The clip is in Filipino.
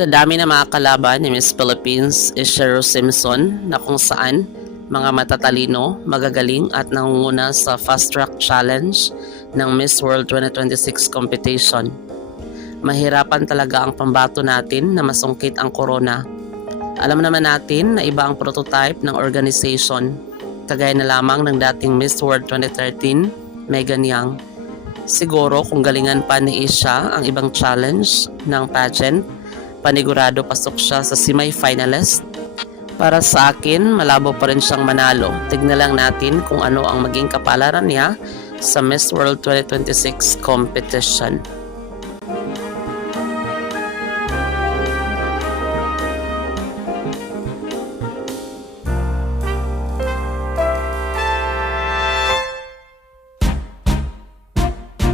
Sa dami na mga kalaban ni Miss Philippines is Shero Simpson na kung saan mga matatalino, magagaling at nangunguna sa Fast Track Challenge ng Miss World 2026 competition. Mahirapan talaga ang pambato natin na masungkit ang corona. Alam naman natin na iba ang prototype ng organization, kagaya na lamang ng dating Miss World 2013, Megan Young. Siguro kung galingan pa ni Isha ang ibang challenge ng pageant, panigurado pasok siya sa semi-finalist. Para sa akin, malabo pa rin siyang manalo. Tignan lang natin kung ano ang maging kapalaran niya sa Miss World 2026 competition.